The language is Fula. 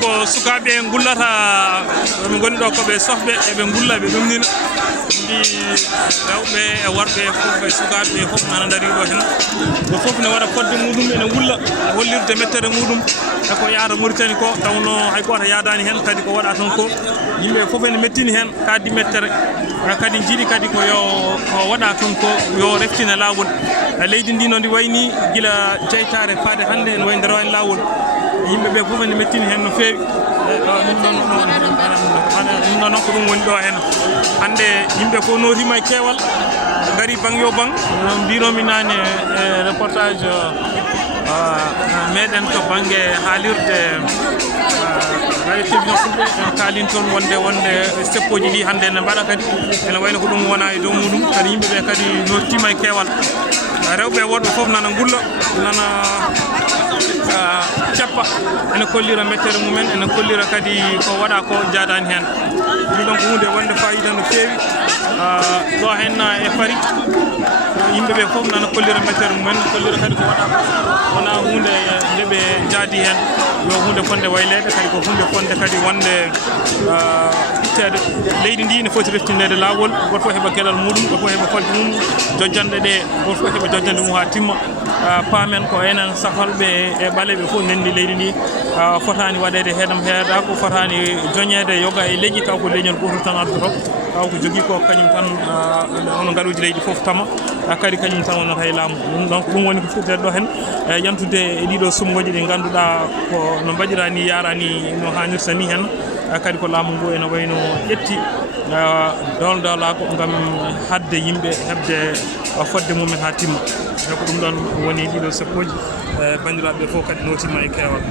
ko sukaɓe gullata ɓe goni ɗo koɓe sofɓe eɓe gulla ɓe ɗumnina ndi rewɓe e worɓe fof e sukaɓe fof nana dari ɗo hen ko fof ne waɗa fodde muɗum ene gulla hollirde mettere muɗum eko yaata Mauritanie ko tawno hay goto yadani hen kadi ko waɗa ton ko yimɓe fof ene mettini hen kaddi mettere kadi jiiɗi kadi ko waɗa ton ko yo reftina lawol leydi ndi no ndi wayni guila jeytare faade hande ene wayi nder wani lawol yimɓeɓe fof ene mettini hen no fewi ɗum ɗon noon ko ɗum woni ɗo hen hande yimɓe ko notima e keewal gari bang yo bang no mbinomi nane reportage meɗen to banggue haalirde radio télévision fulɓe en kalin toon wonde steppoji ɗi hande ne mbaɗa kadi ene wayno ko ɗum wona e dow muɗum kadi yimɓeɓe kadi nottima e keewal rewɓe worɓe fof nana gulla nana cappa ene kollira mettere mumen ene kollira kadi ko waɗa ko jadani hen ɗum ɗon ko hunde wonde fayida no fewi ɗo hen e Paris yimɓeɓe fof nana kollira mettere mumen kollira kadi ko waɗa wona hunde ndeɓe jaadi hen yo hunde fonde waylede kadi ko hunde fonde kadi wonde ittede leydi ndi ne foti reftindede lawol goto fof heeɓa gueɗal muɗum goto fof heeɓa kolde mum jojjanɗe ɗe goto fof heeɓa jojjande mum ha timma paamen ko enen safalɓe e ɓaleɓe fof nendi leydi ndi fotani waɗede heedam heeda ko fotani joñede yoga e leƴƴi taw ko leñol goto tan ardoto taw ko jogui ko kañum tan hono ngaaluji leydi fof tama kadi kañum tan wonata e laamu donc ɗum woni ko fuɗɗede ɗo hen yantude e ɗiɗo sumgoji ɗi ganduɗa ko no mbaɗira ni yarani no hannirta ni hen kadi ko laamu ngu ene wayno ƴetti dowlago gam hadde yimɓe hebde fodde mumen ha timma ko ɗum ɗon woni ɗiɗo sappoji bandiraɓe fof kadi notima e keewal